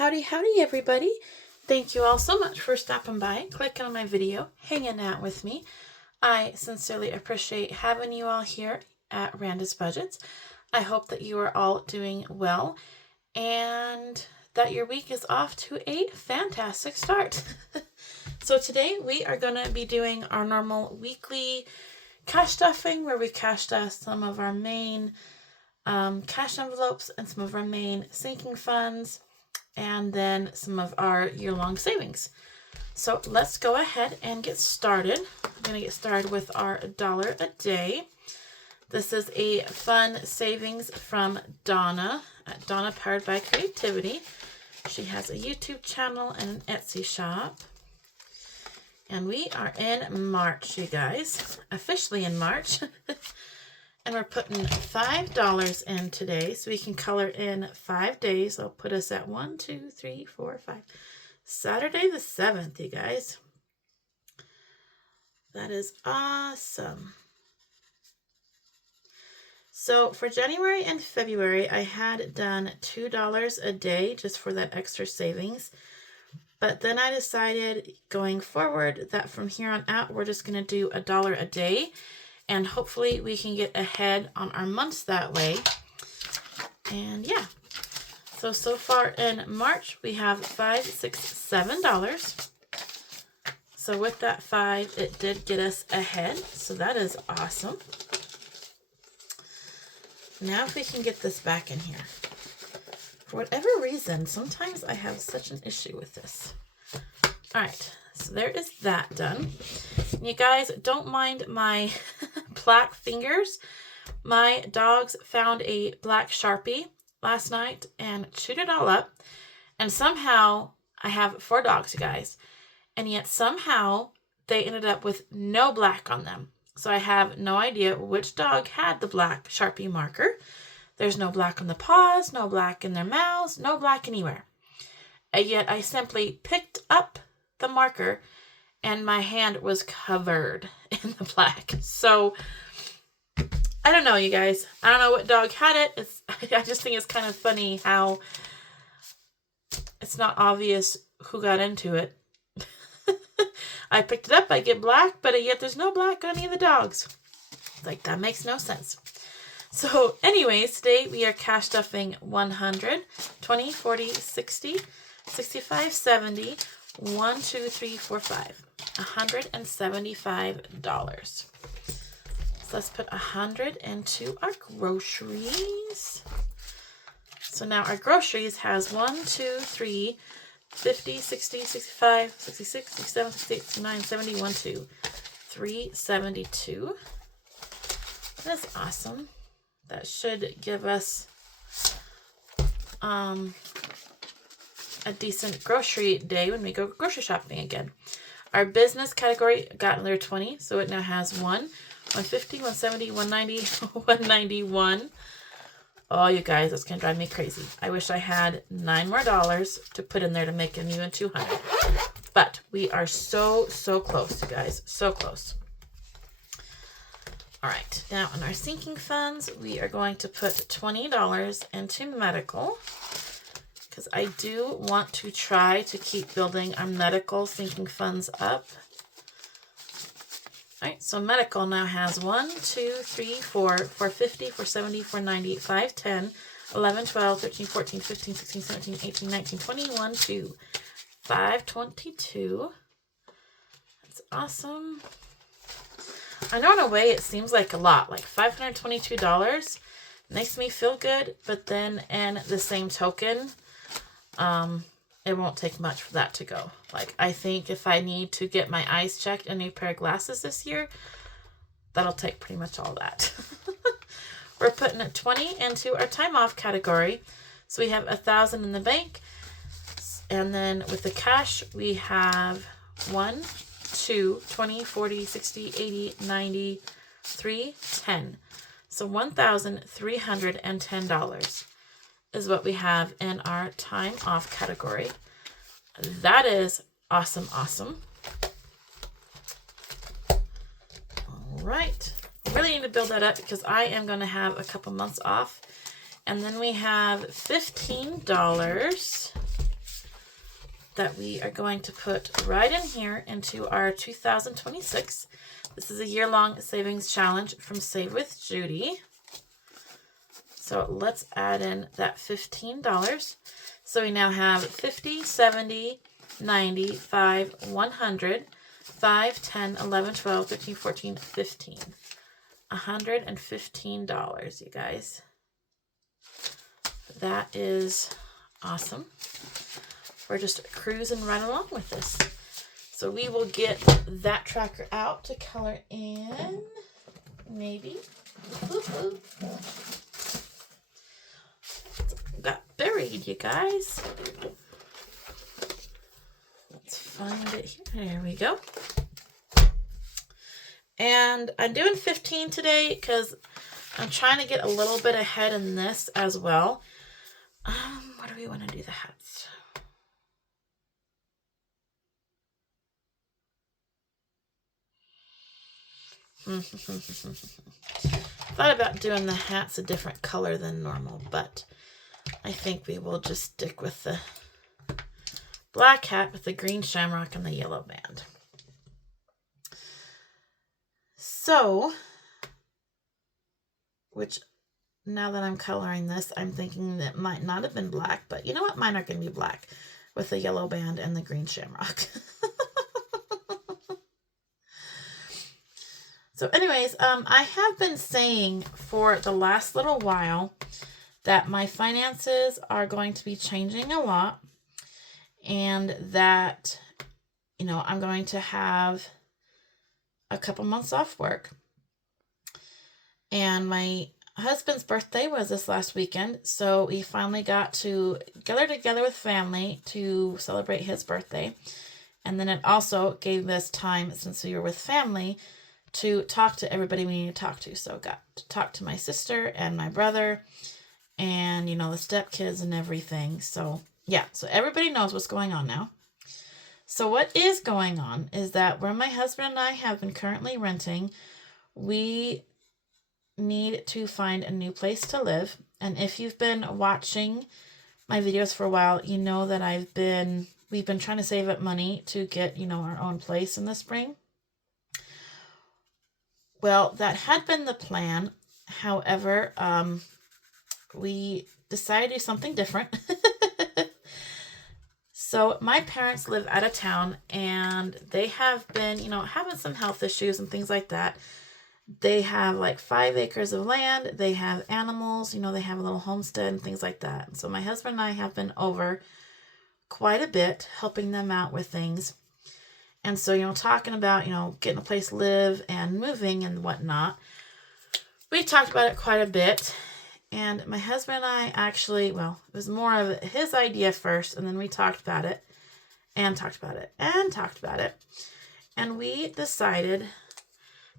Howdy, howdy, everybody. Thank you all so much for stopping by, clicking on my video, hanging out with me. I sincerely appreciate having you all here at Randa's Budgets. I hope that you are all doing well and that your week is off to a fantastic start. So today we are going to be doing our normal weekly cash stuffing where we cash stuff some of our main cash envelopes and some of our main sinking funds, and then some of our year-long savings. So let's go ahead and get started. I'm going to get started with our $1 a day. This is a fun savings from Donna at Donna Powered by Creativity. She has a YouTube channel and an Etsy shop. And we are in March, you guys. Officially in March. And we're putting $5 in today, so we can color in 5 days. That'll put us at 1, 2, 3, 4, 5. Saturday the 7th, you guys. That is awesome. So for January and February, I had done $2 a day just for that extra savings. But then I decided going forward that from here on out, we're just going to do $1 a day. And hopefully we can get ahead on our months that way. And yeah. So far in March, we have $5, $6, $7. So with that 5, it did get us ahead. So that is awesome. Now if we can get this back in here. For whatever reason, sometimes I have such an issue with this. All right. So there is that done. You guys, don't mind my black fingers. My dogs found a black Sharpie last night and chewed it all up. And somehow, I have 4 dogs, you guys. And yet somehow, they ended up with no black on them. So I have no idea which dog had the black Sharpie marker. There's no black on the paws, no black in their mouths, no black anywhere. And yet I simply picked up the marker and my hand was covered in the black. So I don't know, you guys. I don't know what dog had it. I just think it's kind of funny how it's not obvious who got into it. I picked it up, I get black, but yet there's no black on any of the dogs. Like, that makes no sense. So anyways, today we are cash stuffing 100, 20, 40, 60, 65, 70, 1, 2, 3, 4, 5. $175. So let's put 100 into our groceries. So now our groceries has 1, 2, 3, 50, 60, 65, 66, 67, 68, 69, 70, 1, 2, 372. That's awesome. That should give us a decent grocery day when we go grocery shopping again. Our business category got another 20, so it now has 1, 150, 170, 190, 191. Oh, you guys, that's going to drive me crazy. I wish I had $9 more to put in there to make an even 200. But we are so close, you guys. So close. All right, now in our sinking funds, we are going to put $20 into medical. Because I do want to try to keep building our medical sinking funds up. All right, so medical now has 1, 2, 3, 4, 450, 470, 490, 510, 11, 12, 13, 14, 15, 16, 17, 18, 19, 21, 2, 522. That's awesome. I know in a way it seems like a lot, like $522 makes me feel good, but then in the same token, it won't take much for that to go. Like, I think if I need to get my eyes checked and a new pair of glasses this year, that'll take pretty much all that. We're putting 20 into our time off category. So we have 1,000 in the bank. And then with the cash, we have 1, 2, 20, 40, 60, 80, 90, 3, 10. So $1,310. Is what we have in our time off category. That is awesome. All right. I really need to build that up because I am going to have a couple months off. And then we have $15 that we are going to put right in here into our 2026. This is a year-long savings challenge from Save with Judy. So let's add in that $15. So we now have 50, 70, 90, 5, 100, 5, 10, 11, 12, 13, 14, 15. $115, you guys. That is awesome. We're just cruising right along with this. So we will get that tracker out to color in, maybe. Got buried, you guys. Let's find it here. There we go. And I'm doing 15 today because I'm trying to get a little bit ahead in this as well. What do we want to do the hats? Thought about doing the hats a different color than normal, but I think we will just stick with the black hat with the green shamrock and the yellow band. So, which now that I'm coloring this, I'm thinking that might not have been black, but you know what? Mine are going to be black with the yellow band and the green shamrock. So anyways, I have been saying for the last little while that my finances are going to be changing a lot and that, you know, I'm going to have a couple months off work. And my husband's birthday was this last weekend, so we finally got to gather together with family to celebrate his birthday. And then it also gave us time, since we were with family, to talk to everybody we need to talk to. So got to talk to my sister and my brother and, you know, the stepkids and everything. So yeah, so everybody knows what's going on now. So what is going on is that where my husband and I have been currently renting, we need to find a new place to live. And if you've been watching my videos for a while, you know that we've been trying to save up money to get, you know, our own place in the spring. Well, that had been the plan. However, we decided to do something different. So my parents live out of town and they have been, you know, having some health issues and things like that. They have like 5 acres of land. They have animals, you know, they have a little homestead and things like that. So my husband and I have been over quite a bit, helping them out with things. And so, you know, talking about, you know, getting a place to live and moving and whatnot. We talked about it quite a bit. And my husband and I actually, well, it was more of his idea first. And then we talked about it and talked about it and talked about it. And we decided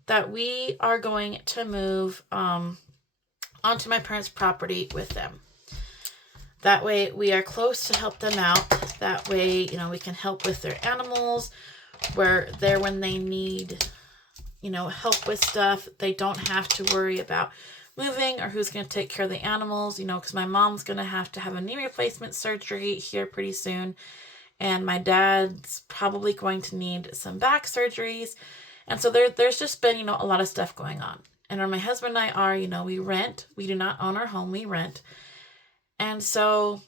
that we are going to move onto my parents' property with them. That way we are close to help them out. That way, you know, we can help with their animals. We're there when they need, you know, help with stuff. They don't have to worry about moving or who's going to take care of the animals, you know, because my mom's going to have a knee replacement surgery here pretty soon. And my dad's probably going to need some back surgeries. And so there's just been, you know, a lot of stuff going on. And where my husband and I are, you know, we rent. We do not own our home. We rent. And so,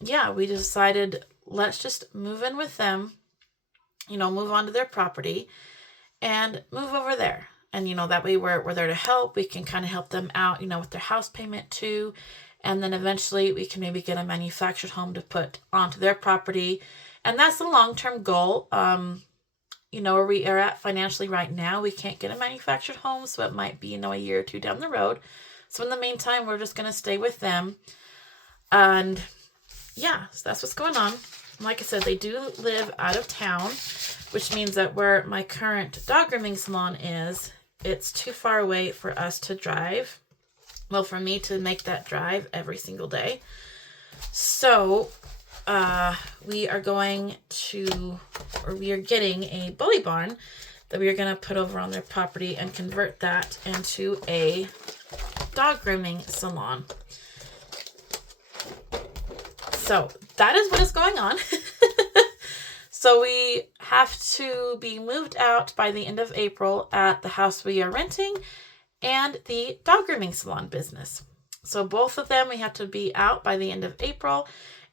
yeah, we decided let's just move in with them, you know, move on to their property and move over there. And, you know, that way we're there to help. We can kind of help them out, you know, with their house payment too. And then eventually we can maybe get a manufactured home to put onto their property. And that's the long-term goal. You know, where we are at financially right now, we can't get a manufactured home. So it might be, you know, a year or two down the road. So in the meantime, we're just going to stay with them. And yeah, so that's what's going on. Like I said, they do live out of town, which means that where my current dog grooming salon is, it's too far away for us to drive. Well, for me to make that drive every single day. So, we are getting a bully barn that we are going to put over on their property and convert that into a dog grooming salon. So that is what is going on. So we have to be moved out by the end of April at the house we are renting and the dog grooming salon business. So both of them, we have to be out by the end of April,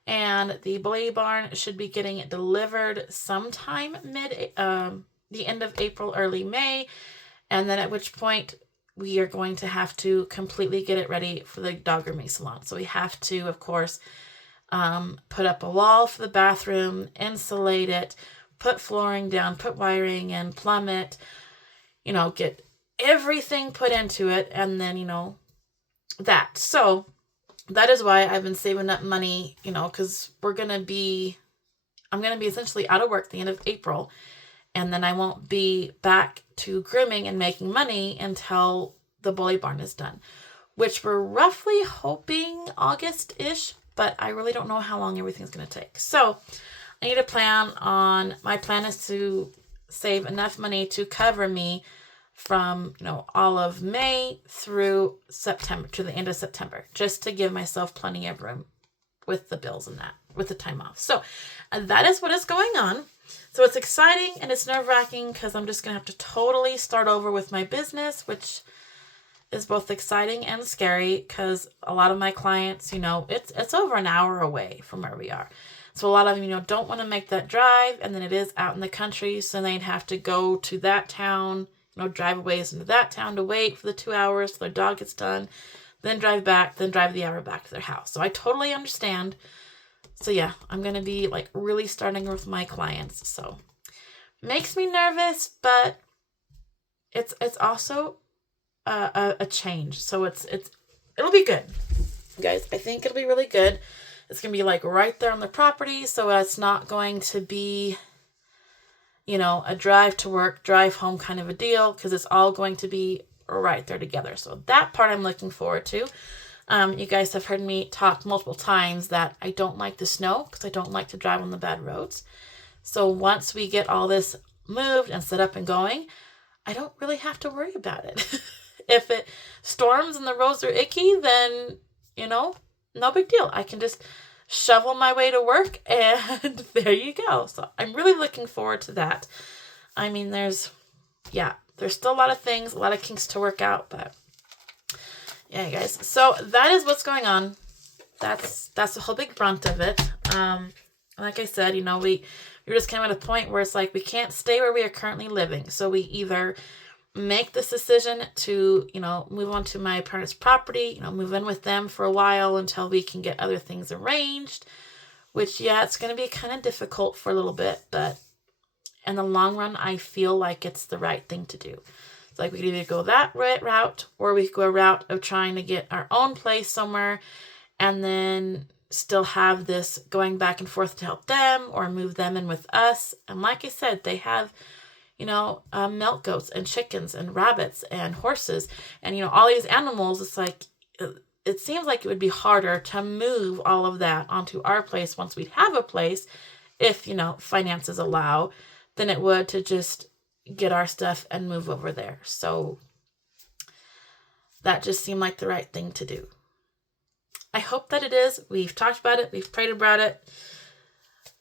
and the bully barn should be getting it delivered sometime the end of April, early May, and then at which point we are going to have to completely get it ready for the dog grooming salon. So we have to, of course, put up a wall for the bathroom, insulate it, put flooring down, put wiring in, plumb it, get everything put into it, and then, that. So that is why I've been saving up money, because I'm going to be essentially out of work at the end of April, and then I won't be back to grooming and making money until the bully barn is done, which we're roughly hoping August-ish, but I really don't know how long everything's going to take. So I need to my plan is to save enough money to cover me from, all of May through September, to the end of September, just to give myself plenty of room with the bills and that, with the time off. So that is what is going on. So it's exciting and it's nerve-wracking because I'm just going to have to totally start over with my business, which is both exciting and scary because a lot of my clients, it's over an hour away from where we are. So a lot of them, don't want to make that drive, and then it is out in the country, so they'd have to go to that town, drive a ways into that town to wait for the 2 hours till their dog gets done, then drive back, then drive the hour back to their house. So I totally understand. So yeah, I'm going to be really starting with my clients. So makes me nervous, but it's also a change. So it'll be good. Guys, I think it'll be really good. It's going to be right there on the property. So it's not going to be, a drive to work, drive home kind of a deal, because it's all going to be right there together. So that part I'm looking forward to. You guys have heard me talk multiple times that I don't like the snow because I don't like to drive on the bad roads. So once we get all this moved and set up and going, I don't really have to worry about it. If it storms and the roads are icky, then, no big deal. I can just shovel my way to work and there you go. So I'm really looking forward to that. I mean, there's still a lot of things, a lot of kinks to work out, but yeah, guys. So that is what's going on. That's the whole big brunt of it. Like I said, we're just kind of at a point where it's we can't stay where we are currently living. So we either make this decision to, move on to my parents' property, move in with them for a while until we can get other things arranged, which, it's going to be kind of difficult for a little bit, but in the long run, I feel like it's the right thing to do. It's we could either go that route, or we could go a route of trying to get our own place somewhere and then still have this going back and forth to help them or move them in with us. And like I said, they have milk goats and chickens and rabbits and horses and, all these animals. It's it seems like it would be harder to move all of that onto our place once we have a place, if, finances allow, than it would to just get our stuff and move over there. So that just seemed like the right thing to do. I hope that it is. We've talked about it. We've prayed about it.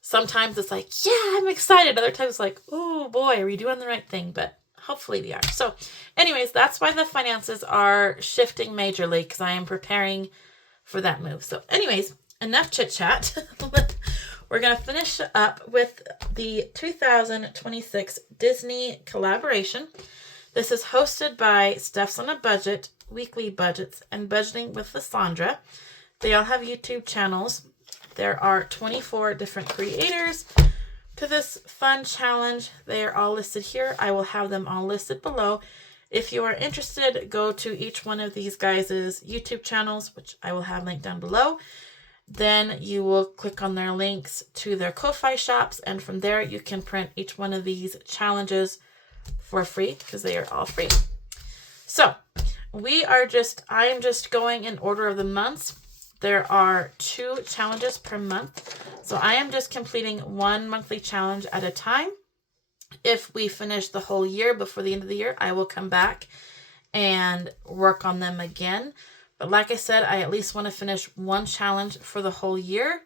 Sometimes it's I'm excited. Other times it's oh boy, are we doing the right thing? But hopefully we are. So anyways, that's why the finances are shifting majorly, because I am preparing for that move. So anyways, enough chit chat. We're going to finish up with the 2026 Disney collaboration. This is hosted by Steph's on a Budget, Weekly Budgets, and Budgeting with Lysandra. They all have YouTube channels. There are 24 different creators to this fun challenge. They are all listed here. I will have them all listed below. If you are interested, go to each one of these guys' YouTube channels, which I will have linked down below. Then you will click on their links to their Ko-Fi shops, and from there you can print each one of these challenges for free, because they are all free. So I am just going in order of the months. There are 2 challenges per month. So I am just completing one monthly challenge at a time. If we finish the whole year before the end of the year, I will come back and work on them again. But like I said, I at least want to finish one challenge for the whole year,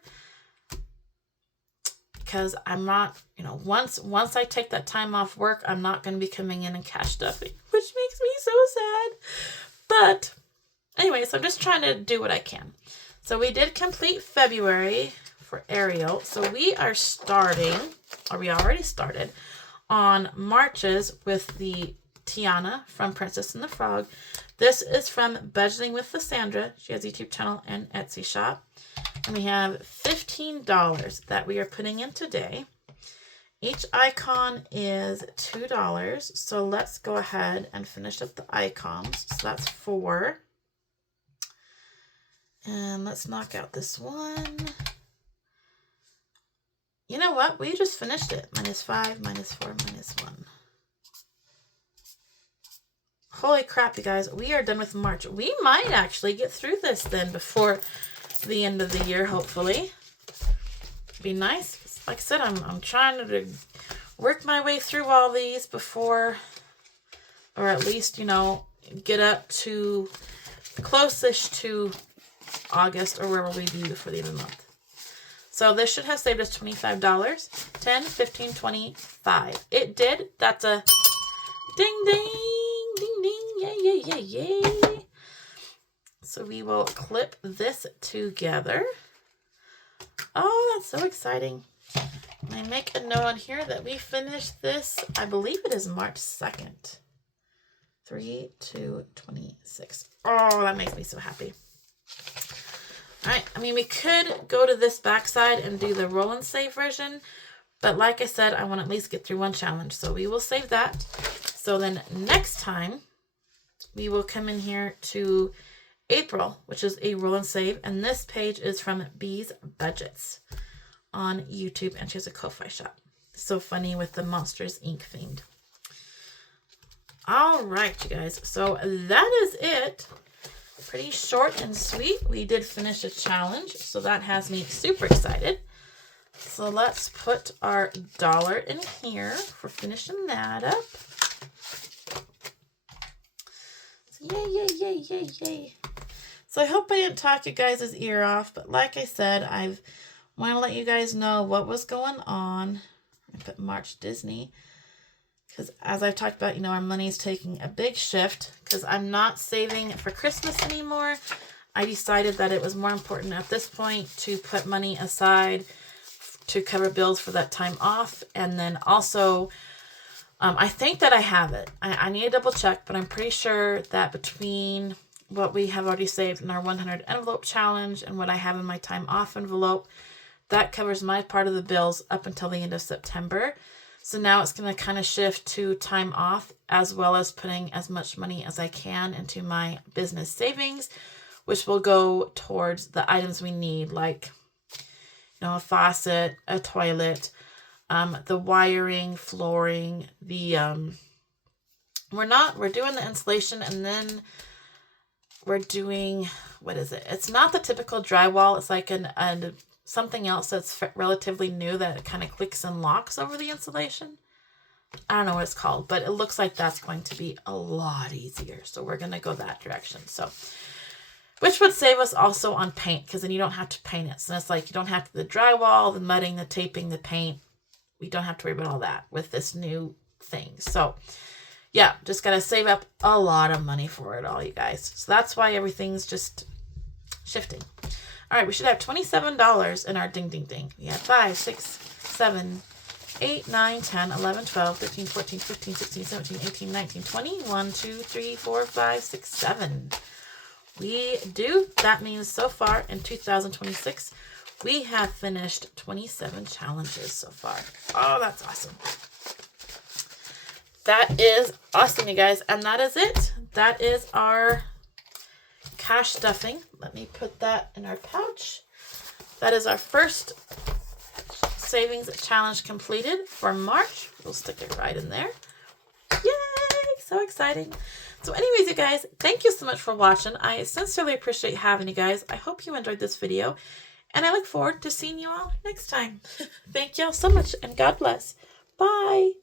because I'm not, you know, once I take that time off work, I'm not going to be coming in and cash stuffing, which makes me so sad. But anyway, so I'm just trying to do what I can. So we did complete February for Ariel. So we are starting, or we already started, on March's with the Tiana from Princess and the Frog. This is from Budgeting with Lysandra. She has a YouTube channel and Etsy shop. And we have $15 that we are putting in today. Each icon is $2. So let's go ahead and finish up the icons. So that's 4. And let's knock out this one. You know what? We just finished it. -5, -4, -1. Holy crap, you guys. We are done with March. We might actually get through this then before the end of the year, hopefully. Be nice. Like I said, I'm trying to work my way through all these before, or at least, you know, get up to close-ish to August or wherever we be before the end of the month. So this should have saved us $25. 10, 15, 25. It did. That's a ding, ding, ding, ding. Yay, yay, yay, yay. So we will clip this together. Oh, that's so exciting. I make a note on here that we finished this, I believe it is March 2nd. 3/2/26. Oh, that makes me so happy. All right, I mean, we could go to this backside and do the roll and save version, but like I said, I want to at least get through one challenge, so we will save that. So then next time, we will come in here to April, which is a roll and save, and this page is from Bee's Budgets on YouTube, and she has a Ko-Fi shop. So funny with the Monsters Inc. themed. All right, you guys, so that is it. Pretty short and sweet. We did finish a challenge, so that has me super excited. So let's put our dollar in here for finishing that up. So yay, yay, yay, yay, yay. So I hope I didn't talk you guys' ear off, but like I said, I want to let you guys know what was going on. I put March Disney. Because as I've talked about, you know, our money is taking a big shift because I'm not saving for Christmas anymore. I decided that it was more important at this point to put money aside to cover bills for that time off. And then also, I think that I have it. I need to double check, but I'm pretty sure that between what we have already saved in our 100 envelope challenge and what I have in my time off envelope, that covers my part of the bills up until the end of September. So now it's going to kind of shift to time off, as well as putting as much money as I can into my business savings, which will go towards the items we need, like, you know, a faucet, a toilet, the wiring, flooring, the, we're doing the insulation, and then we're doing, what is it? It's not the typical drywall. It's like something else that's relatively new that kind of clicks and locks over the insulation. I don't know what it's called, but it looks like that's going to be a lot easier. So we're going to go that direction. So, which would save us also on paint, because then you don't have to paint it. So it's like you don't have to do the drywall, the mudding, the taping, the paint. We don't have to worry about all that with this new thing. So yeah, just got to save up a lot of money for it all, you guys. So that's why everything's just shifting. All right, we should have $27 in our ding, ding, ding. We have 5, 6, 7, 8, 9, 10, 11, 12, 13, 14, 15, 16, 17, 18, 19, 20. 1, 2, 3, 4, 5, 6, 7. We do. That means so far in 2026, we have finished 27 challenges so far. Oh, that's awesome. That is awesome, you guys. And that is it. That is our cash stuffing. Let me put that in our pouch. That is our first savings challenge completed for March. We'll stick it right in there. Yay! So exciting. So anyways, you guys, thank you so much for watching. I sincerely appreciate having you guys. I hope you enjoyed this video, and I look forward to seeing you all next time. Thank you all so much, and God bless. Bye.